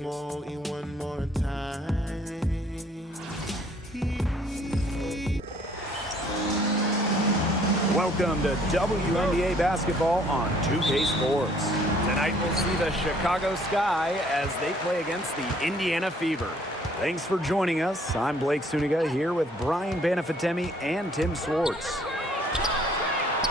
want you one more time. Welcome to WNBA basketball on 2K Sports. Tonight we'll see the Chicago Sky as they play against the Indiana Fever. Thanks for joining us. I'm Blake Suniga here with Brian Banafitemi and Tim Swartz.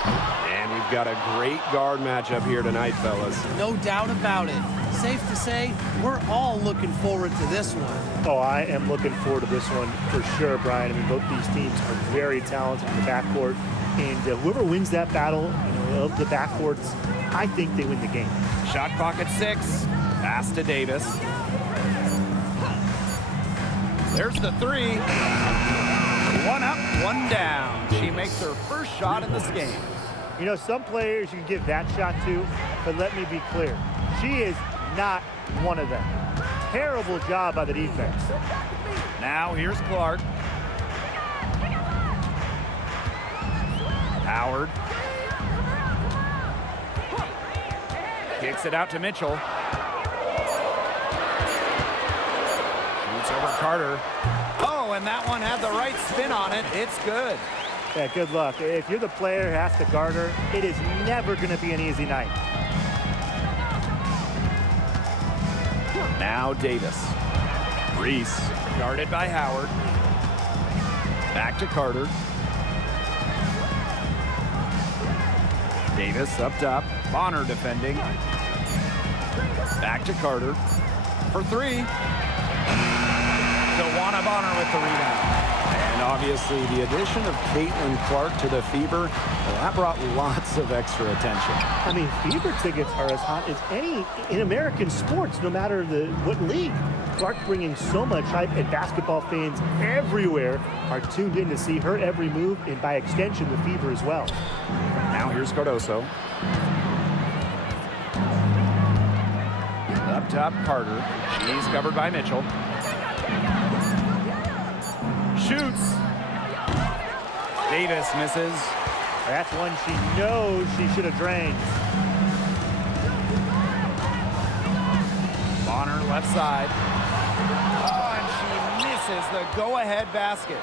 And we've got a great guard matchup here tonight, fellas. No doubt about it. Safe to say, we're all looking forward to this one. Oh, I am looking forward to this one for sure, Brian. I mean, both these teams are very talented in the backcourt. And whoever wins that battle of the backcourts, I think they win the game. Shot clock at 6. Pass to Davis. There's the 3. One up, one down. She makes her first shot in this game. You know, some players you can give that shot to, but let me be clear. She is not one of them. Terrible job by the defense. Now here's Clark. Howard. Kicks it out to Mitchell. Shoots over Carter. Oh, and that one had the right spin on it. It's good. Yeah, good luck. If you're the player who has to guard her, it is never going to be an easy night. Now Davis. Reese. Guarded by Howard. Back to Carter. Davis up top. Bonner defending. Back to Carter. For 3. DeWanna Bonner with the rebound. And obviously the addition of Caitlin Clark to the Fever, well, that brought lots of extra attention. I mean, Fever tickets are as hot as any in American sports, no matter what league. Clark bringing so much hype, and basketball fans everywhere are tuned in to see her every move, and by extension, the Fever as well. Now here's Cardoso. Up top, Carter. She's covered by Mitchell. Shoots. Davis misses. That's one she knows she should have drained. Bonner left side. Oh, and she misses the go-ahead basket.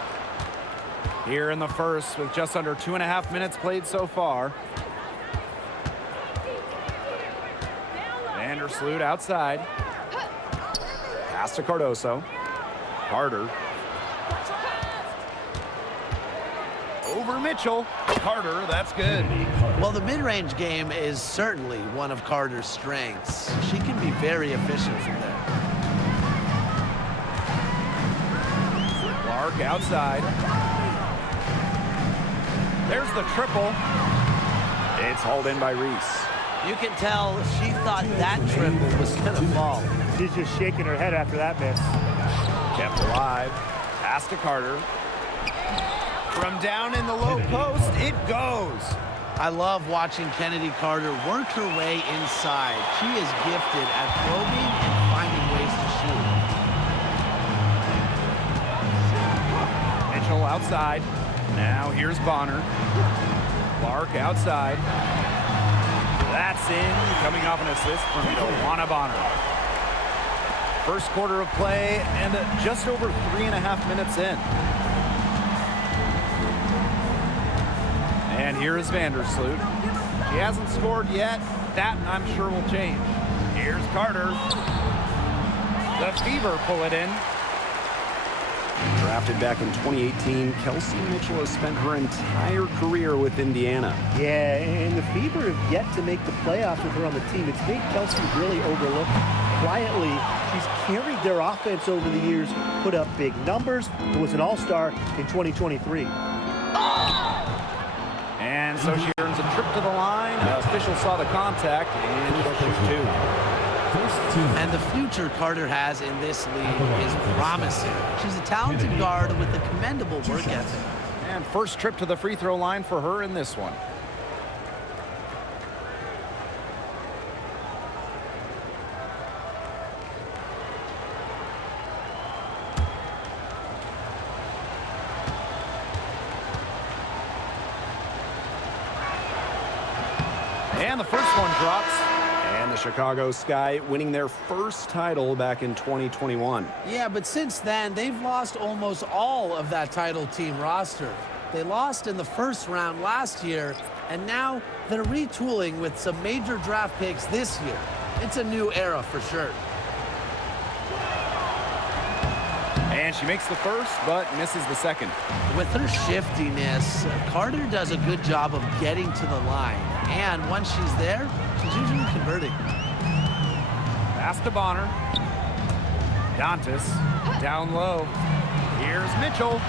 Here in the first with just under 2.5 minutes played so far. Vandersloot outside. Pass to Cardoso. Carter. Over Mitchell. Carter, that's good. Well, the mid-range game is certainly one of Carter's strengths. She can be very efficient from there. Clark outside. There's the triple. It's hauled in by Reese. You can tell she thought that triple was going to fall. She's just shaking her head after that miss. Kept alive. Pass to Carter. From down in the low post, it goes. I love watching Kennedy Carter work her way inside. She is gifted at probing and finding ways to shoot. Mitchell outside. Now here's Bonner. Clark outside. That's in, coming off an assist from DeWanna Bonner. First quarter of play and just over 3.5 minutes in. And here is Vandersloot. She hasn't scored yet. That, I'm sure, will change. Here's Carter. The Fever pull it in. Drafted back in 2018, Kelsey Mitchell has spent her entire career with Indiana. Yeah, and the Fever have yet to make the playoffs with her on the team. It's made Kelsey really overlooked. Quietly, she's carried their offense over the years, put up big numbers, and was an all-star in 2023. And so she earns a trip to the line. Official saw the contact, and she'll shoot 2. And the future Carter has in this league is promising. She's a talented guard with a commendable work ethic. And first trip to the free throw line for her in this one. And the first one drops. And the Chicago Sky winning their first title back in 2021. Yeah, but since then, they've lost almost all of that title team roster. They lost in the first round last year, and now they're retooling with some major draft picks this year. It's a new era for sure. And she makes the first, but misses the second. With her shiftiness, Carter does a good job of getting to the line. And once she's there, she's usually converting. Pass to Bonner. Dantas down low. Here's Mitchell.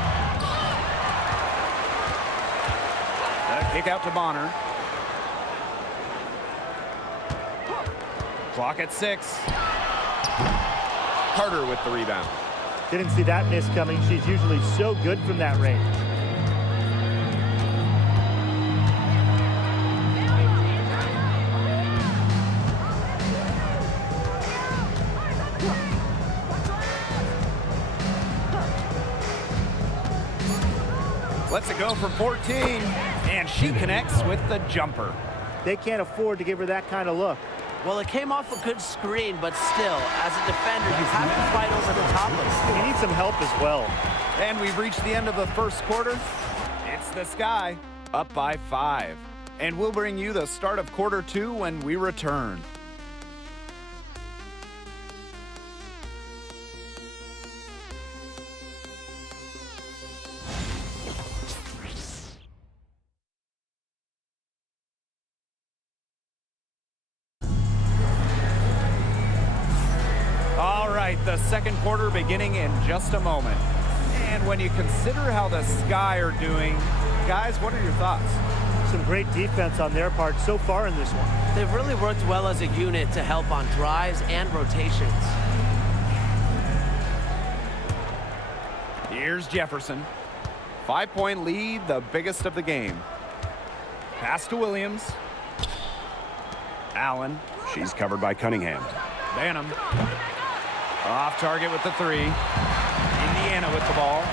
The kick out to Bonner. Clock at 6. Carter with the rebound. Didn't see that miss coming. She's usually so good from that range. Lets it go from 14, and she connects with the jumper. They can't afford to give her that kind of look. Well, it came off a good screen, but still, as a defender, you have to fight over the top of it. You need some help as well. And we've reached the end of the first quarter. It's the Sky, up by 5. And we'll bring you the start of quarter 2 when we return. All right, the second quarter beginning in just a moment. And when you consider how the Sky are doing, guys, what are your thoughts? Some great defense on their part so far in this one. They've really worked well as a unit to help on drives and rotations. Here's Jefferson. 5-point lead, the biggest of the game. Pass to Williams. Allen. She's covered by Cunningham. Banham. Off target with the 3. Indiana with the ball.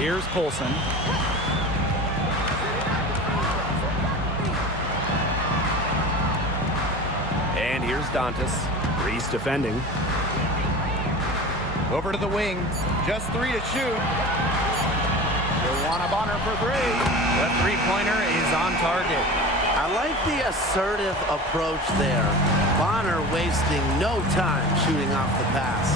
Here's Colson. And here's Dantas. Reese defending. Over to the wing. Just 3 to shoot. Joanna Bonner for 3. The three-pointer is on target. I like the assertive approach there. Bonner wasting no time shooting off the pass.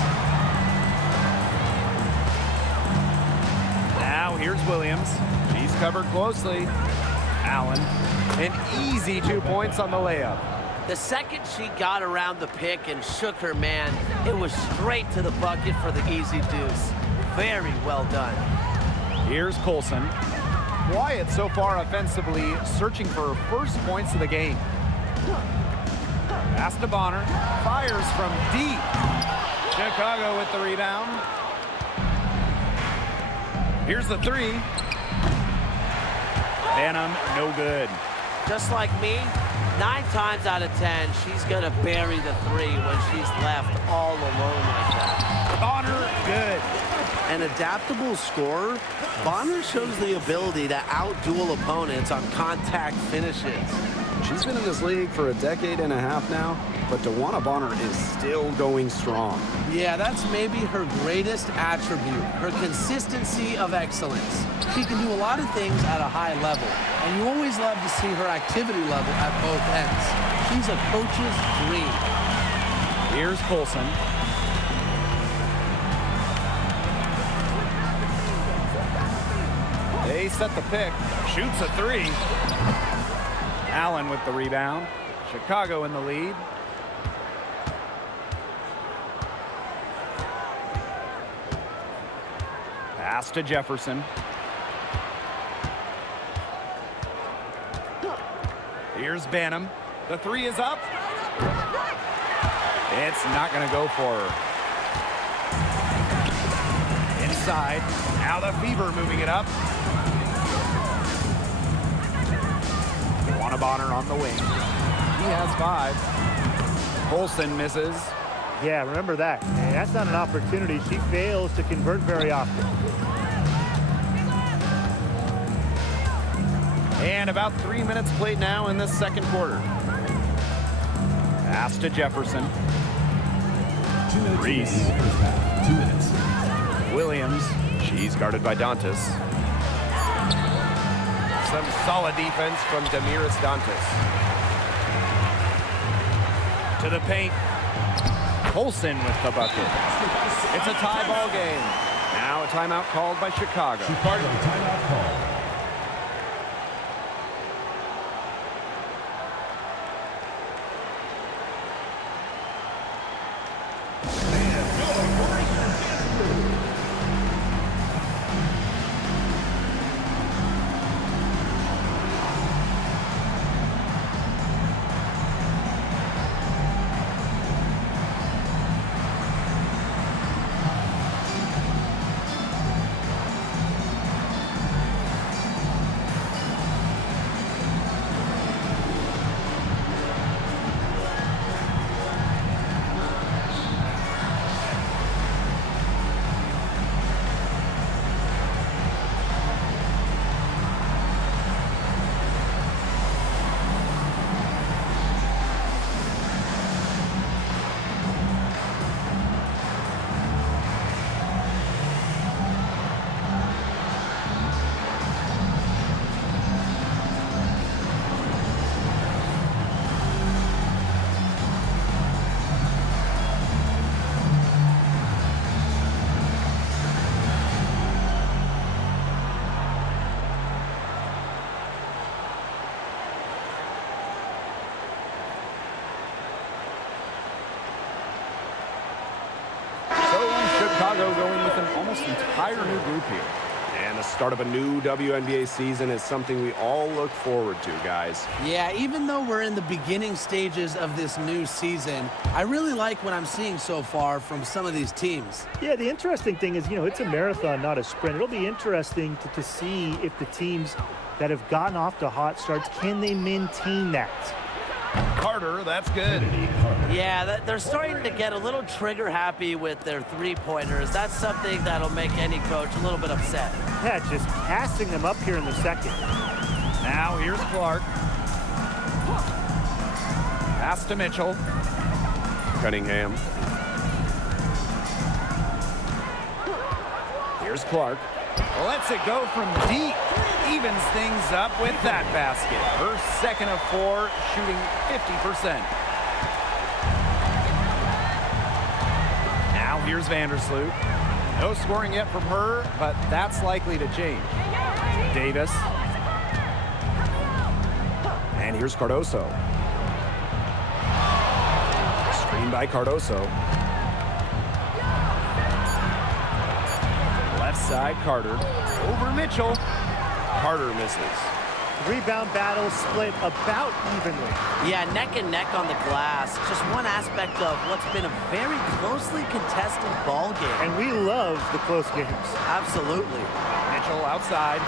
Now here's Williams. She's covered closely. Allen. An easy 2 points on the layup. The second she got around the pick and shook her man, it was straight to the bucket for the easy deuce. Very well done. Here's Colson. Quiet so far offensively, searching for her first points of the game. Pass to Bonner. Fires from deep. Chicago with the rebound. Here's the 3. Banham, no good. Just like me, 9 times out of 10, she's going to bury the 3 when she's left all alone like that. Bonner, good. An adaptable scorer, Bonner shows the ability to outduel opponents on contact finishes. She's been in this league for a decade and a half now, but DeWanna Bonner is still going strong. Yeah, that's maybe her greatest attribute, her consistency of excellence. She can do a lot of things at a high level, and you always love to see her activity level at both ends. She's a coach's dream. Here's Colson. They set the pick. Shoots a 3. Allen with the rebound. Chicago in the lead. Pass to Jefferson. Here's Banham. The 3 is up. It's not going to go for her. Inside. Now the Fever moving it up. Joanna Bonner on the wing. He has 5. Colson misses. Yeah, remember that. And that's not an opportunity. She fails to convert very often. And about 3 minutes played now in this second quarter. Pass to Jefferson. 2 minutes. Reese. First half. 2 minutes. Williams. She's guarded by Dantas. Some solid defense from Damiris Dantas. To the paint. Colson with the bucket. It's a tie ball game. Now a timeout called by Chicago. Chicago timeout call. Chicago going with an almost entire new group here. And the start of a new WNBA season is something we all look forward to, guys. Yeah, even though we're in the beginning stages of this new season, I really like what I'm seeing so far from some of these teams. Yeah, the interesting thing is, it's a marathon, not a sprint. It'll be interesting to see if the teams that have gotten off to hot starts, can they maintain that? Carter, that's good. Yeah, they're starting to get a little trigger happy with their three-pointers. That's something that'll make any coach a little bit upset. Yeah, just passing them up here in the second. Now here's Clark. Pass to Mitchell. Cunningham. Here's Clark. Lets it go from deep. Evens things up with that basket. Her second of 4, shooting 50%. Now here's Vandersloot. No scoring yet from her, but that's likely to change. Davis. And here's Cardoso. Screen by Cardoso. Left side, Carter. Over Mitchell. Carter misses. Rebound battle split about evenly. Yeah, neck and neck on the glass. Just one aspect of what's been a very closely contested ball game. And we love the close games. Absolutely. Mitchell outside.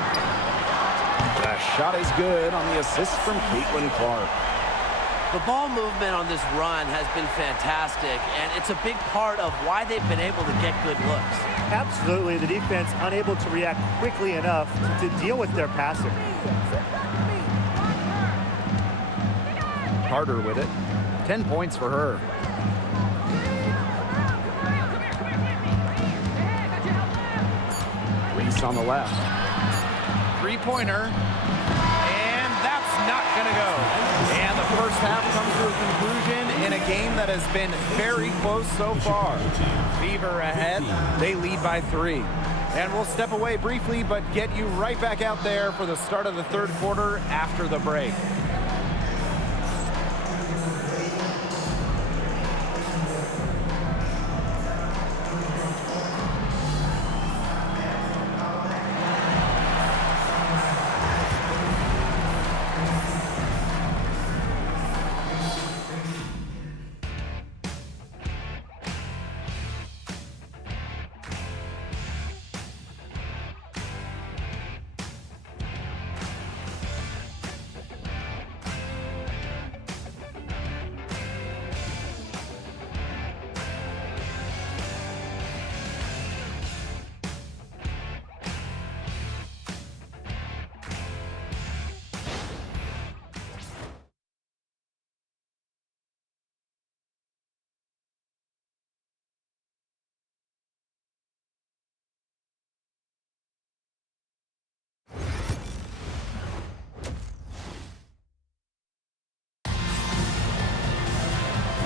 The shot is good on the assist from Caitlin Clark. The ball movement on this run has been fantastic, and it's a big part of why they've been able to get good looks. Absolutely, the defense unable to react quickly enough to deal with their passing. Carter with it. 10 points for her. Reese on the left. Three-pointer. And that's not going to go. And the first half comes to a conclusion in a game that has been very close so far. Fever ahead. They lead by 3. And we'll step away briefly, but get you right back out there for the start of the third quarter after the break.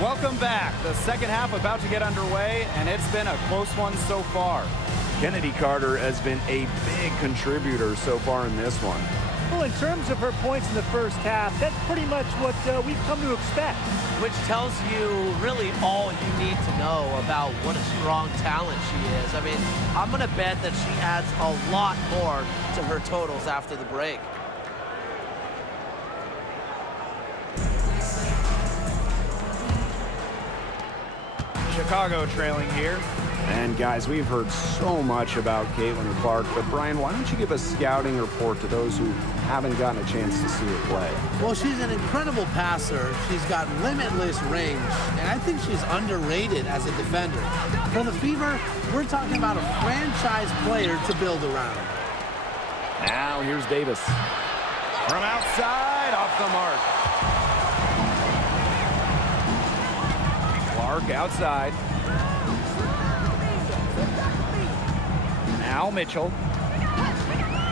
Welcome back. The second half about to get underway, and it's been a close one so far. Kennedy Carter has been a big contributor so far in this one. Well, in terms of her points in the first half, that's pretty much what we've come to expect. Which tells you really all you need to know about what a strong talent she is. I mean, I'm going to bet that she adds a lot more to her totals after the break. Chicago trailing here. And guys, we've heard so much about Caitlin Clark, but Brian, why don't you give a scouting report to those who haven't gotten a chance to see her play? Well, she's an incredible passer. She's got limitless range, and I think she's underrated as a defender. For the Fever, we're talking about a franchise player to build around. Now here's Davis. From outside, off the mark. Clark outside. Now Mitchell.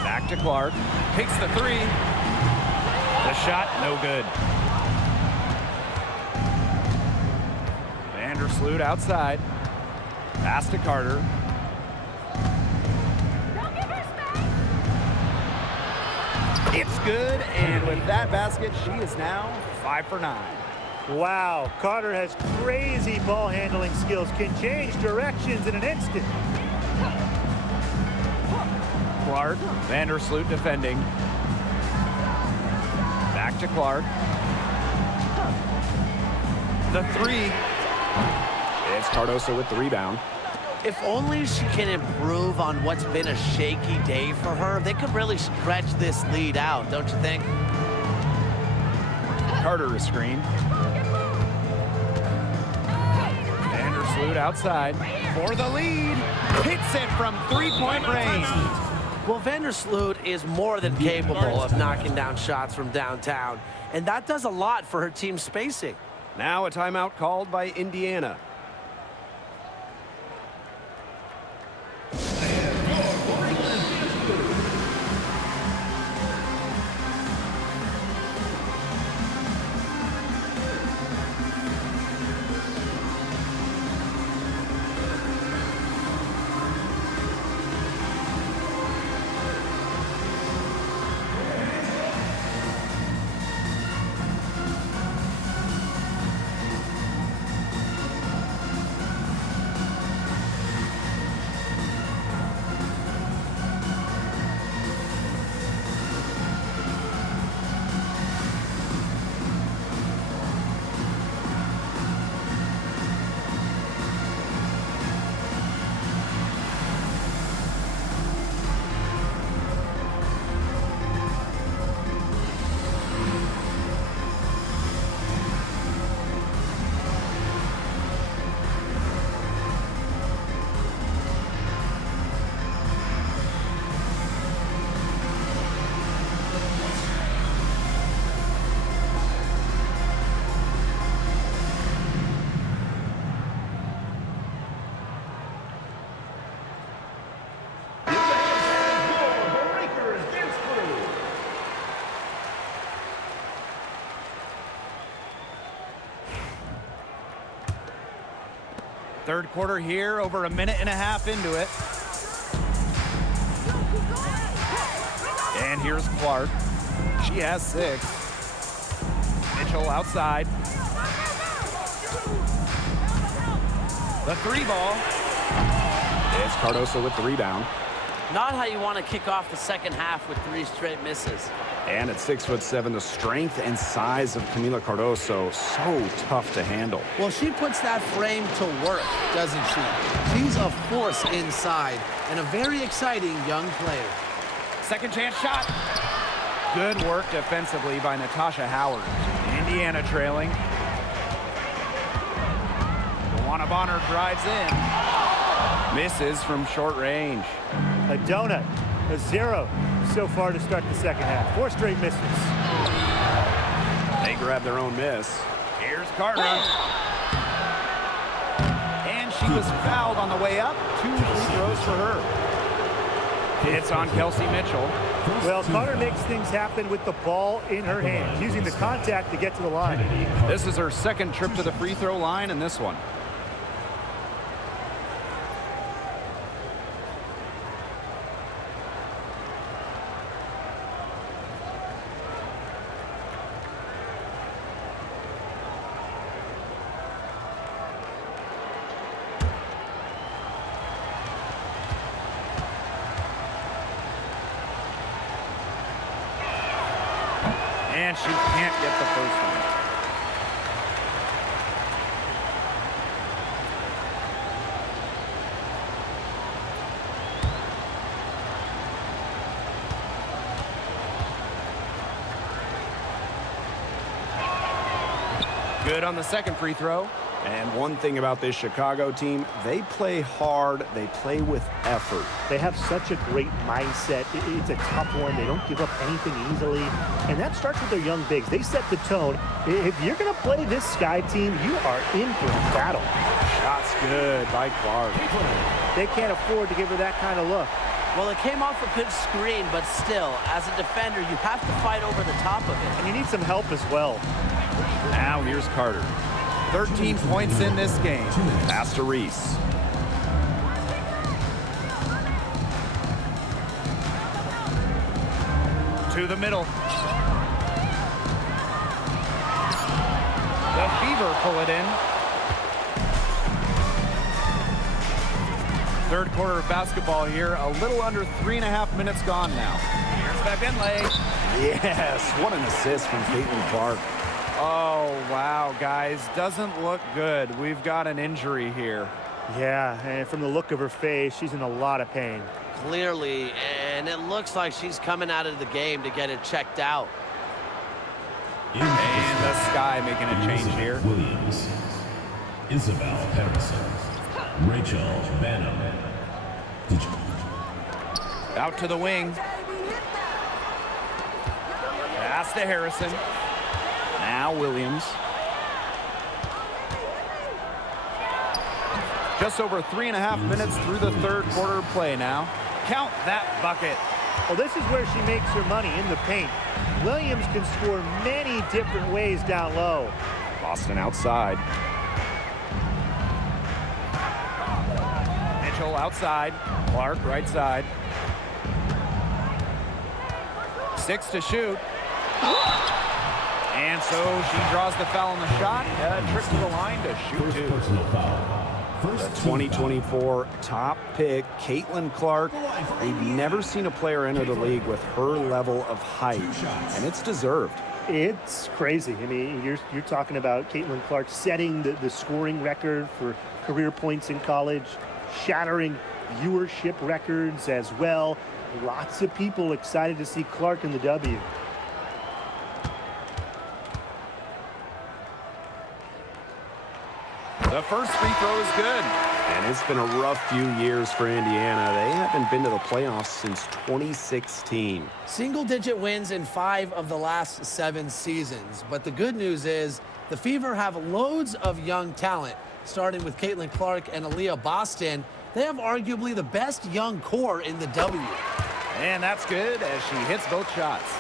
Back to Clark. Takes the three. The shot, no good. Vandersloot outside. Pass to Carter. It's good, and with that basket, she is now 5 for 9. Wow, Carter has crazy ball handling skills, can change directions in an instant. Clark, Vandersloot defending. Back to Clark. The three. It's Cardoso with the rebound. If only she can improve on what's been a shaky day for her, they could really stretch this lead out, don't you think? Carter is screened. Vandersloot outside for the lead. Hits it from three-point range. Well, Vandersloot is more than capable of knocking down shots from downtown, and that does a lot for her team's spacing. Now a timeout called by Indiana. Third quarter here, over a minute and a half into it. And here's Clark. She has 6. Mitchell outside. The three ball. It's Cardoso with the rebound. Not how you want to kick off the second half with 3 straight misses. And at 6'7", the strength and size of Camila Cardoso, so tough to handle. Well, she puts that frame to work, doesn't she? She's a force inside and a very exciting young player. Second chance shot. Good work defensively by Natasha Howard. Indiana trailing. Luana Bonner drives in. Misses from short range. A donut, a 0 so far to start the second half. 4 straight misses. They grab their own miss. Here's Carter. And she was fouled on the way up. 2 free throws for her. It's on Kelsey Mitchell. Well, Carter makes things happen with the ball in her hand, using the contact to get to the line. This is her second trip to the free throw line in this one. And she can't get the first one. Good on the second free throw. And one thing about this Chicago team, they play hard, they play with effort. They have such a great mindset. It's a tough one. They don't give up anything easily. And that starts with their young bigs. They set the tone. If you're going to play this Sky team, you are in for a battle. Shots good by Clark. They can't afford to give her that kind of look. Well, it came off a good screen, but still, as a defender, you have to fight over the top of it. And you need some help as well. Now here's Carter. 13 points in this game. Pass to Reese. To the middle. The Fever pull it in. Third quarter of basketball here. A little under 3.5 minutes gone now. Here's Babinley. Yes, what an assist from Caitlin Clark. Oh, wow, guys. Doesn't look good. We've got an injury here. Yeah, and from the look of her face, she's in a lot of pain. Clearly, and it looks like she's coming out of the game to get it checked out. And the Sky making a change here. Williams, Isabel Harrison, Rachel Banham. Out to the wing. Pass to Harrison. Now Williams. Just over 3.5 minutes through the third quarter of play now. Count that bucket. Well, this is where she makes her money, in the paint. Williams can score many different ways down low. Boston outside. Mitchell outside. Clark right side. 6 to shoot. And so she draws the foul on the shot. Trip to the line to shoot two. Personal foul. The 2024 top pick, Caitlin Clark. We've never seen a player enter the league with her level of height, and it's deserved. It's crazy. I mean, you're talking about Caitlin Clark setting the scoring record for career points in college, shattering viewership records as well. Lots of people excited to see Clark in the W. The first free throw is good. And it's been a rough few years for Indiana. They haven't been to the playoffs since 2016. Single-digit wins in 5 of the last 7 seasons. But the good news is the Fever have loads of young talent, starting with Caitlin Clark and Aaliyah Boston. They have arguably the best young core in the W. And that's good as she hits both shots.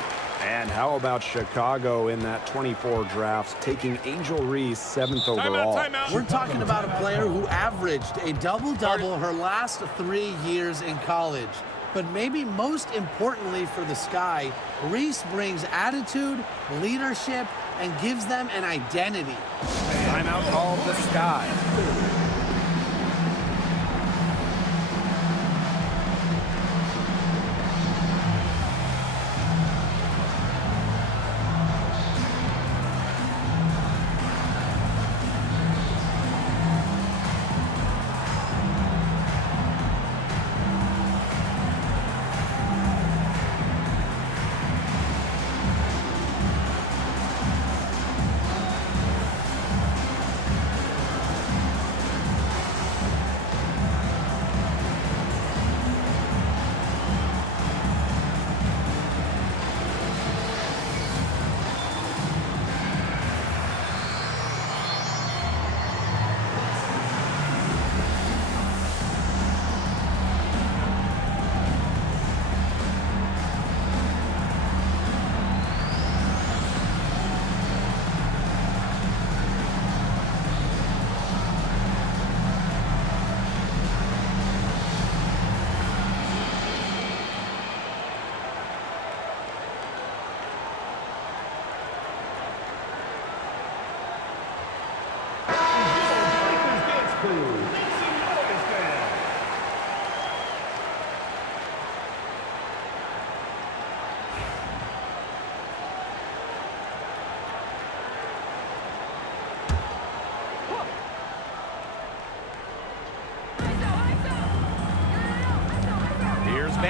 And how about Chicago in that 24 draft, taking Angel Reese 7th overall? Timeout. We're talking about a player who averaged a double-double her last 3 years in college. But maybe most importantly for the Sky, Reese brings attitude, leadership, and gives them an identity. Timeout called the Sky.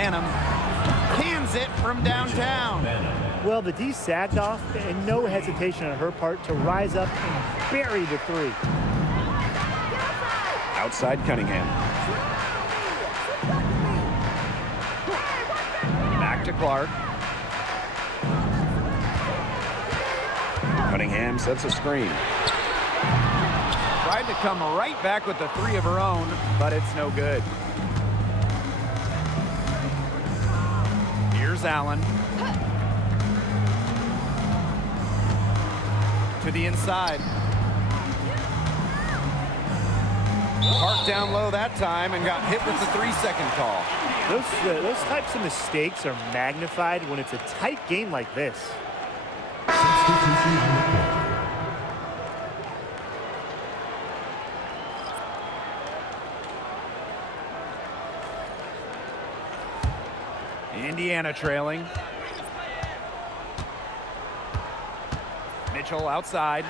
Banham cans it from downtown. Well, the D sagged off, and no hesitation on her part to rise up and bury the three. Outside Cunningham. Back to Clark. Cunningham sets a screen. Tried to come right back with the three of her own, but it's no good. Here's Allen. To the inside. Parked down low that time and got hit with the 3-second call. Those types of mistakes are magnified when it's a tight game like this. Indiana trailing. Mitchell outside.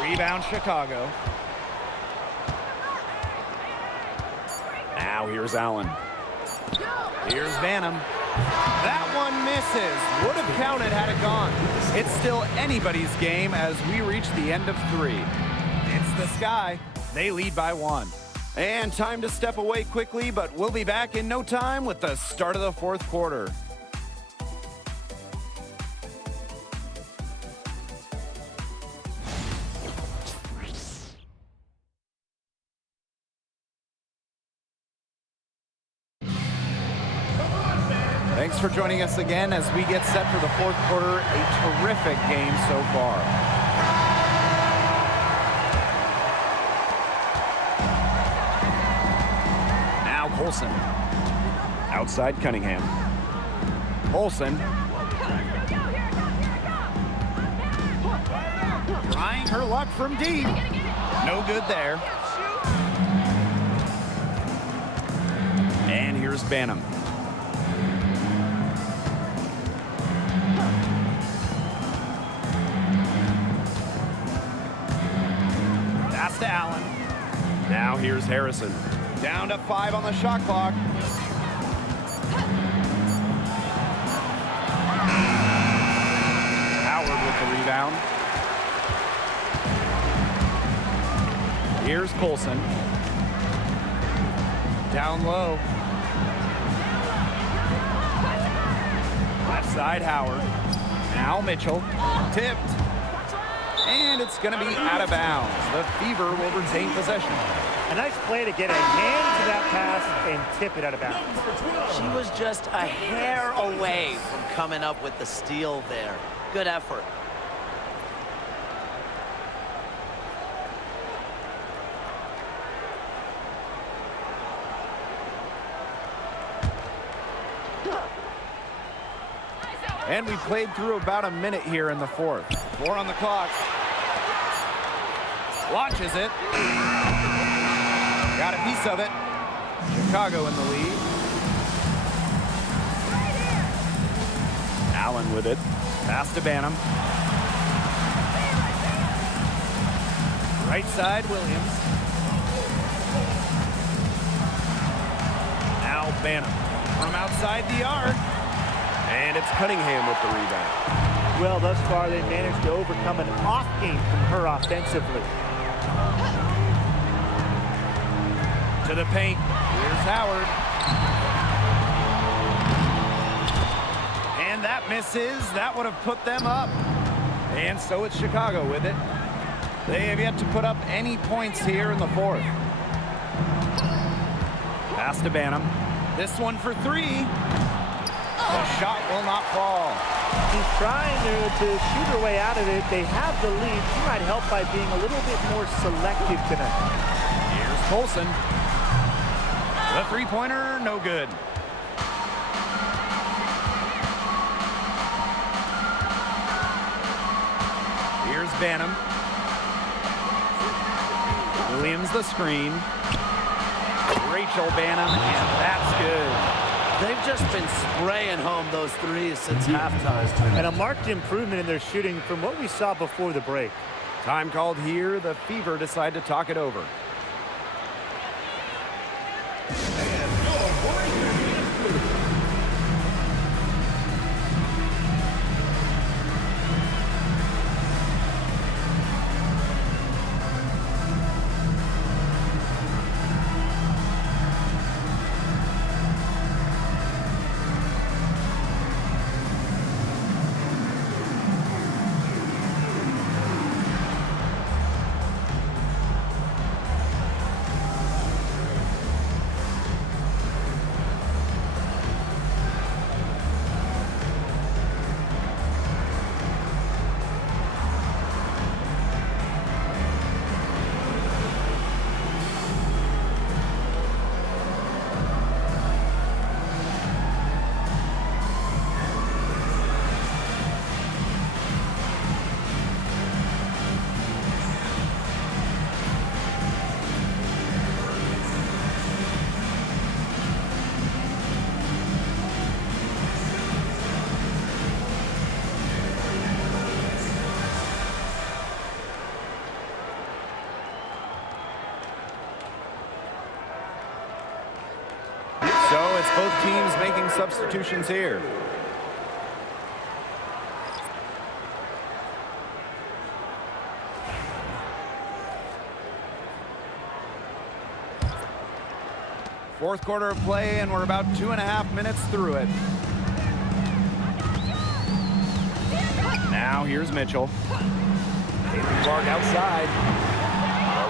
Rebound Chicago. Now here's Allen. Here's Banham. That one misses. Would have counted had it gone. It's still anybody's game as we reach the end of 3. It's the Sky. They lead by 1. And time to step away quickly, but we'll be back in no time with the start of the 4th quarter. Thanks for joining us again as we get set for the 4th quarter. A terrific game so far. Now Colson. Outside Cunningham. Colson. Trying her luck from deep. No good there. And here's Banham. Pass to Allen. Now here's Harrison. Down to 5 on the shot clock. Howard with the rebound. Here's Colson. Down low. Left side Howard. Now Mitchell. Tipped. And it's going to be out of bounds. The Fever will retain possession. A nice play to get a hand to that pass and tip it out of bounds. She was just a hair away from coming up with the steal there. Good effort. And we played through about a minute here in the 4th. 4 on the clock. Launches it. Got a piece of it. Chicago in the lead. Allen with it. Pass to Banham. Right side, Williams. Now Banham from outside the arc. And it's Cunningham with the rebound. Well, thus far, they managed to overcome an off game from her offensively. To the paint. Here's Howard. And that misses. That would have put them up. And so it's Chicago with it. They have yet to put up any points here in the 4th. Pass to Banham. This one for 3. The shot will not fall. She's trying to shoot her way out of it. They have the lead. She might help by being a little bit more selective tonight. Here's Colson. The three-pointer, no good. Here's Banham. Williams the screen. Rachel Banham, and that's good. They've just been spraying home those threes since halftime. And a marked improvement in their shooting from what we saw before the break. Time called here. The Fever decide to talk it over. Both teams making substitutions here. Fourth quarter of play, and we're about 2.5 minutes through it. Now here's Mitchell. Caitlin Clark outside.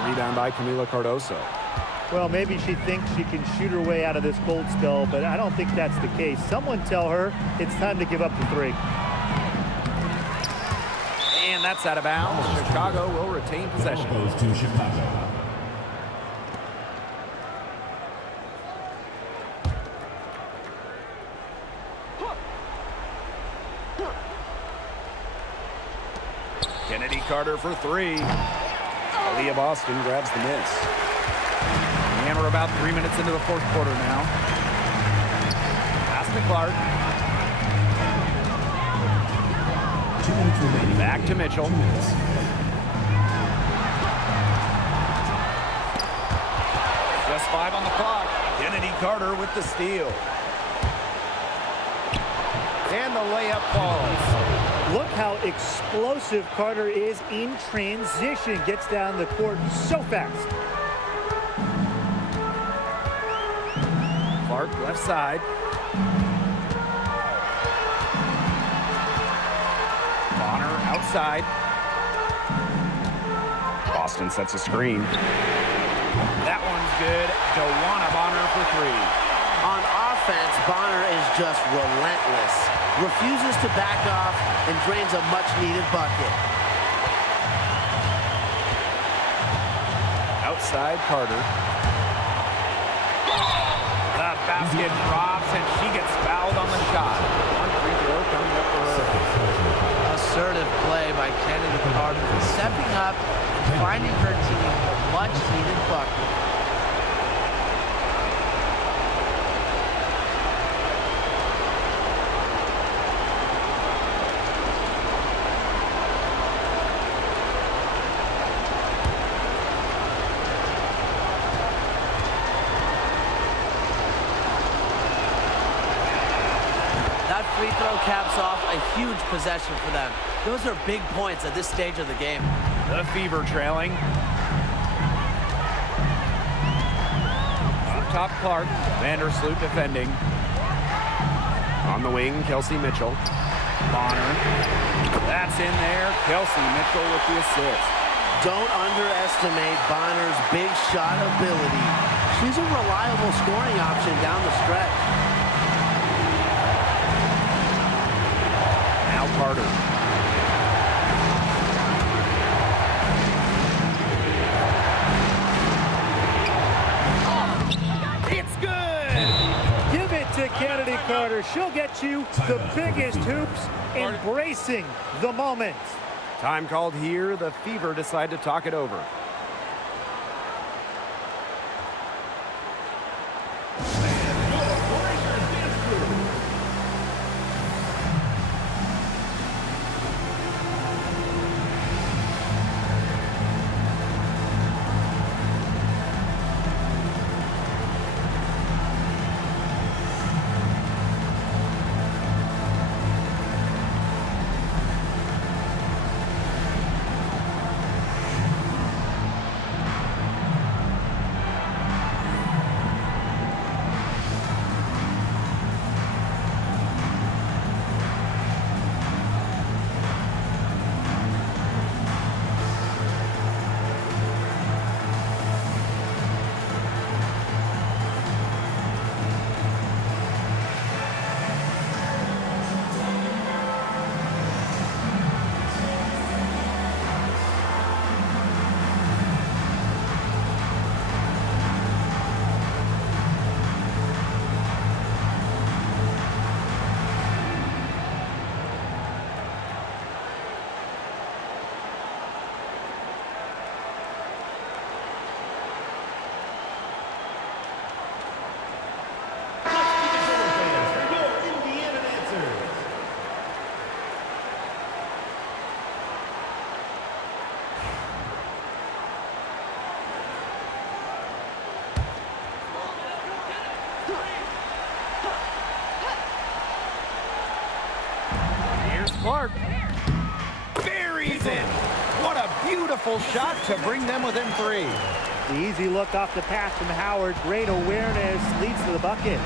A rebound by Camila Cardoso. Well, maybe she thinks she can shoot her way out of this cold spell, but I don't think that's the case. Someone tell her it's time to give up the three. And that's out of bounds. Chicago will retain possession. Ball goes to Chicago. Kennedy Carter for three. Aaliyah Boston grabs the miss. And we're about 3 minutes into the fourth quarter now. Pass to Clark. 2 minutes remaining. Back to Mitchell. 2 minutes. Just 5 on the clock. Kennedy Carter with the steal. And the layup falls. Look how explosive Carter is in transition. Gets down the court so fast. Clark left side. Bonner outside. Boston sets a screen. That one's good. DeWanna Bonner for three. On offense, Bonner is just relentless. Refuses to back off and drains a much-needed bucket. Outside Carter. The basket drops and she gets fouled on the shot. One free throw coming up for her. Assertive play by Kennedy Carter, stepping up and finding her team a much-needed bucket. Free throw caps off a huge possession for them. Those are big points at this stage of the game. The Fever trailing. Up top Clark. Vandersloot defending. On the wing, Kelsey Mitchell. Bonner. That's in there. Kelsey Mitchell with the assist. Don't underestimate Bonner's big shot ability. She's a reliable scoring option down the stretch. Now Carter. It's good! Give it to Kennedy Carter. She'll get you the biggest hoops, embracing the moment. Time called here. The Fever decide to talk it over. three's in. What a beautiful shot to bring them within 3. The easy look off the pass from Howard. Great awareness, leads to the bucket.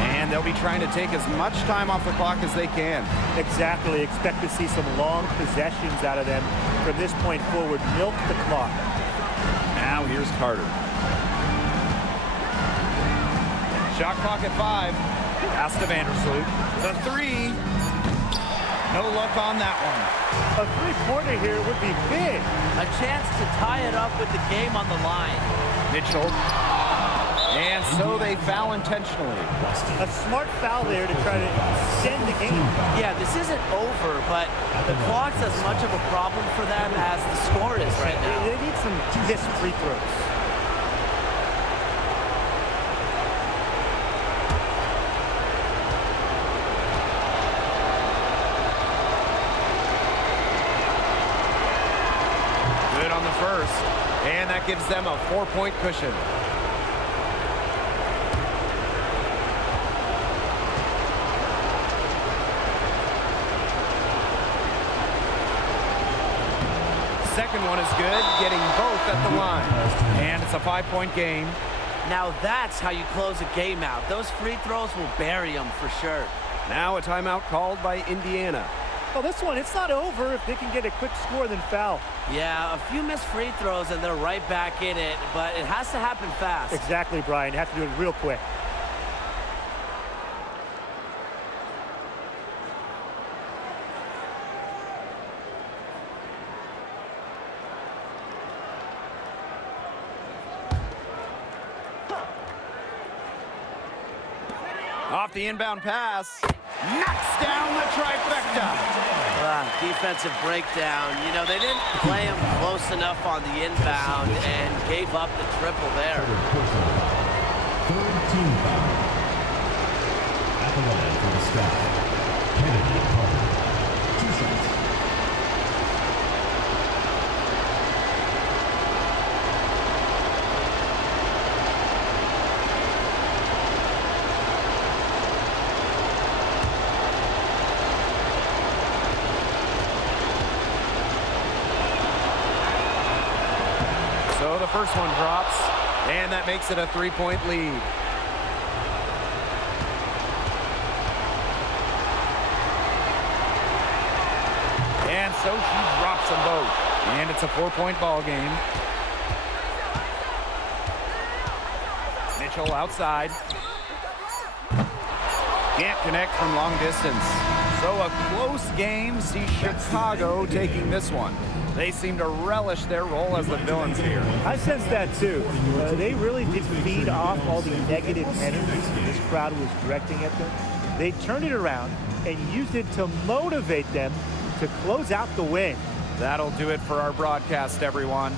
And they'll be trying to take as much time off the clock as they can. Exactly. Expect to see some long possessions out of them from this point forward. Milk the clock. Now here's Carter. Shot clock at 5. Pass to Vandersloot. The 3. No luck on that one. A three-pointer here would be big. A chance to tie it up with the game on the line. Mitchell. And so they foul intentionally. A smart foul there to try to extend the game. Yeah, this isn't over, but the clock's as much of a problem for them as the score is right now. They need some missed free throws. Good on the first. And that gives them a 4-point cushion. Second one is good, getting both at the line. And it's a 5-point game. Now that's how you close a game out. Those free throws will bury them for sure. Now a timeout called by Indiana. Well, this one, it's not over if they can get a quick score then foul. Yeah, a few missed free throws and they're right back in it, but it has to happen fast. Exactly, Brian. Have to do it real quick. Off the inbound pass, knocks down the trifecta. Defensive breakdown. You know, they didn't play him close enough on the inbound and gave up the triple there. Third team foul. At the line for the Sky, Kennedy Carter. 2 shots. So the first one drops, and that makes it a 3-point lead. And so she drops them both. And it's a 4-point ball game. Mitchell outside. Can't connect from long distance. So a close game sees Chicago taking this one. They seem to relish their role as the villains here. I sense that too. They really did feed off all the negative energy this crowd was directing at them. They turned it around and used it to motivate them to close out the win. That'll do it for our broadcast, everyone.